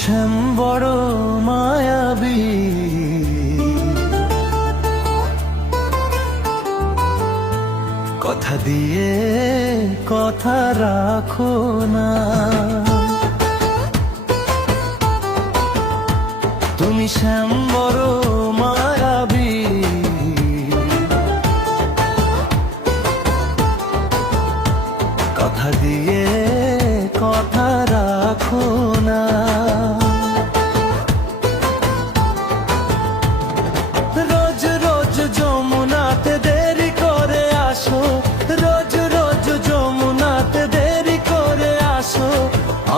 শ্যাম বড় মায়াবী, কথা দিয়ে কথা রাখো না। তুমি শ্যাম বড় মায়াবী, কথা দিয়ে কথা রাখো না। রোজ রোজ যমুনাতে দেরি করে আসো, রোজ রোজ যমুনাতে দেরি করে আসো।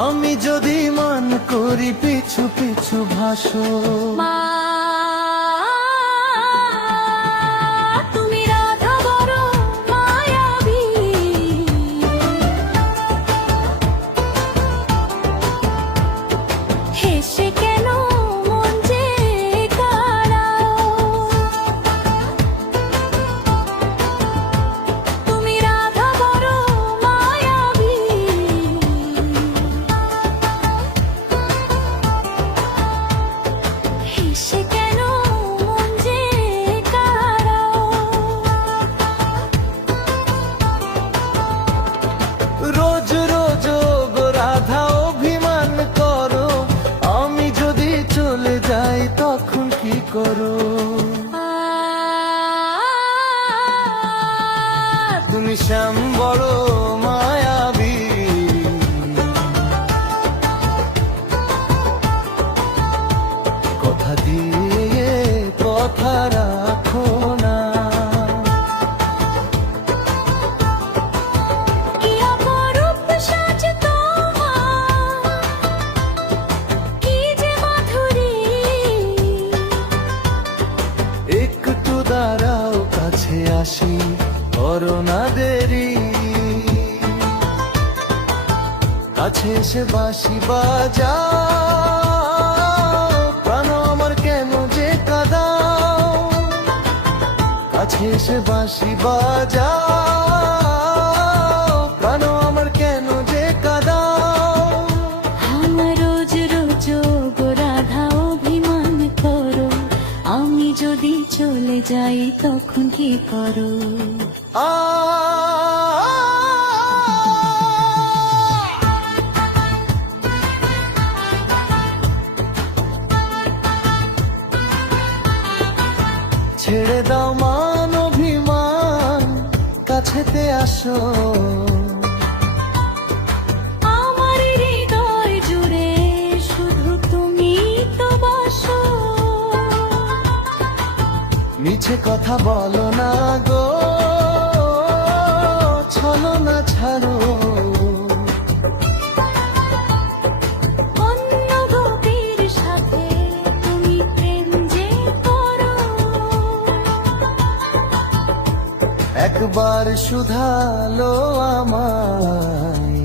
আমি যদি মান করি পিছু পিছু ভাসো। রোজ রোজ গো রাধা অভিমান করো, আমি যদি চলে যাই তখন কি করো? তুমি শ্যাম বড় মায়াবী, কথা দিয়ে কথা রাখো না। একটু দাঁড়াও কাছে আসি, করো না দেরি। কাছে এসে বাঁশি বাজাও, প্রাণ আমার কেন যে কাঁদাও। কাছে এসে বাঁশি বাজাও, প্রাণ আমার কেন যে কাঁদাও। আমার রোজ রোজ গো রাধা অভিমান করো, আমি যদি চলে যাই তখন কি করো? ছেড়ে দাও মান অভিমান, কাছেতে আসো। আমার হৃদয় জুড়ে শুধু তুমি তো বাসো। মিছে কথা বলো না গো, ছলো না ছাড়ো। অন্য গোপীর সাথে তুমি প্রেম যে করো। একবার শুধালো আমায়,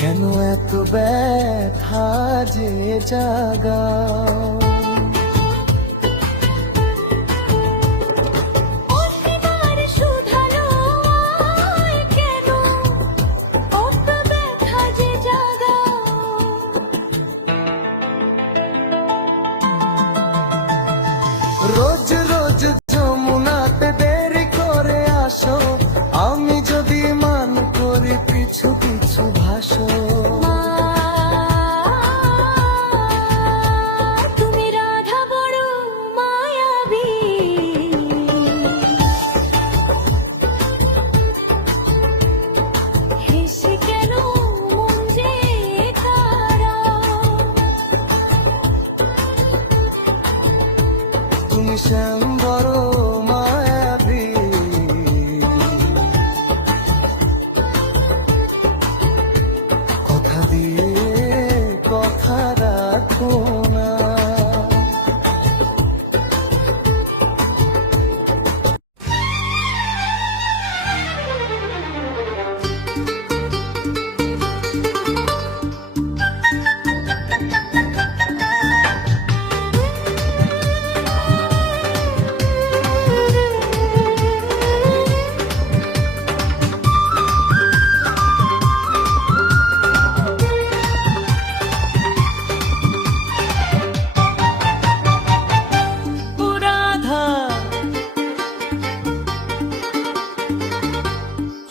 কেন এত ব্যথা যে জাগাও। অতিবার শুধালো আমায়, কেন অত ব্যথা যে জাগাও। রোজ রোজ যমুনাতে দেরি করে আসো, আমি যদি মান করি পিছু পিছু ভাসো। তুমি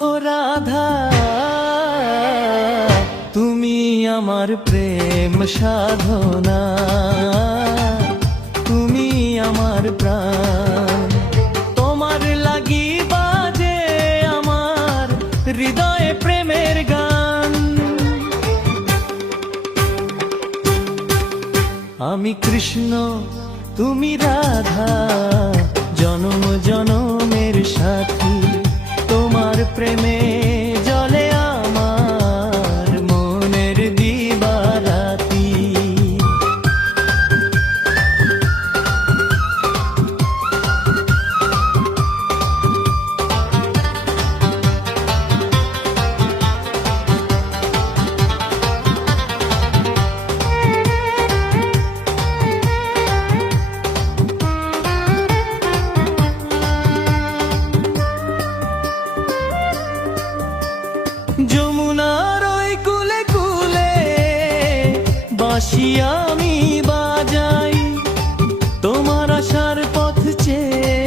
ও রাধা, তুমি আমার প্রেম সাধনা, তুমি আমার প্রাণ। তোমার লাগি বাজে আমার হৃদয়ে প্রেমের গান। আমি কৃষ্ণ, তুমি রাধা, জনম জনমের সাথী। তোমার প্রেমে জলে আমার মনের দিবারাতি। যমুনার ওই কুলে কুলে বাঁশি আমি বাজাই, তোমার আসার পথ চেয়ে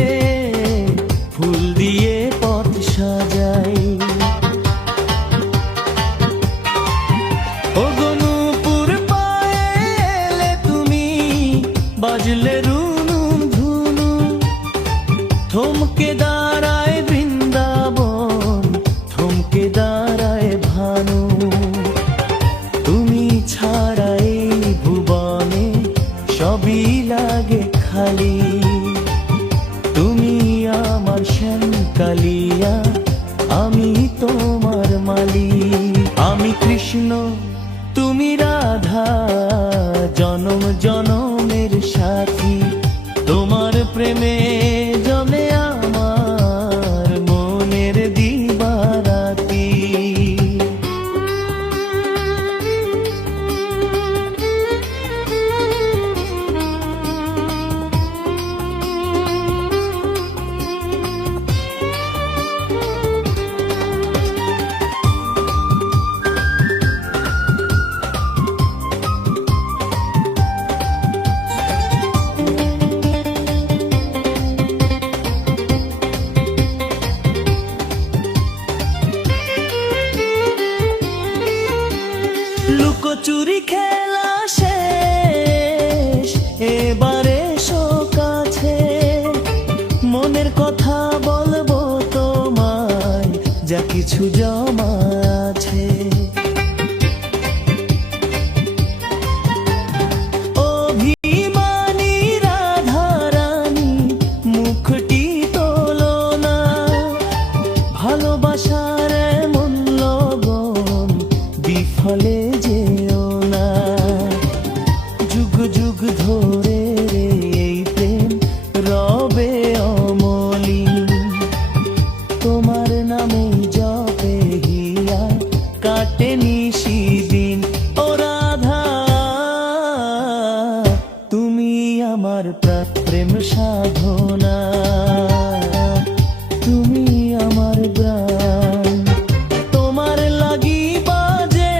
ফুল দিয়ে পথ সাজাই। ও গনুপুর পায়ে এলে তুমি, বাজলে রুনু ধুনু, থমকে দাঁড়ায় বৃন্দাবন, থমকে দাঁড়ায় ভানু। তুমি ছাড়া এই ভুবনে সবই লাগে খালি। তুমি আমার শ্যাম কালিয়া, আমি তোমার মালি। আমি কৃষ্ণ, তুমি রাধা, জনম জনমের সাথী। তোমার প্রেমে জমে আমার মনের দিবারাতি। লুকোচুরি খেলা শেষ, এবারে এসো কাছে। মনের কথা বলবো তোমায়, যা কিছু জমা আছে। অভিমানী রাধারানী, মুখটি তোলো না। ভালোবাসার এমন লগন বিফলে যেও না। যুগ যুগ ধরে এই প্রেম রবে অমলিন। তোমার নামে জপে হিয়া কাটে নিশিদিন। ও রাধা, তুমি আমার প্রেম সাধনা, তুমি আমার প্রাণ। তোমার লাগি বাজে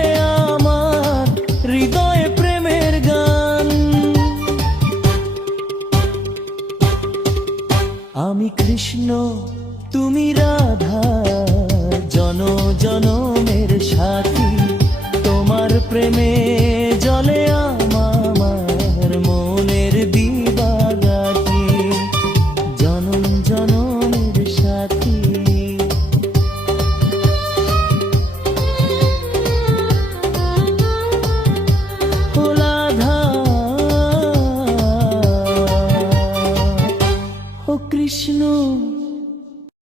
আমার হৃদয়ে প্রেমের গান। আমি কৃষ্ণ, তুমি রাধা, জন জনমের সাথী। তোমার প্রেমে জলে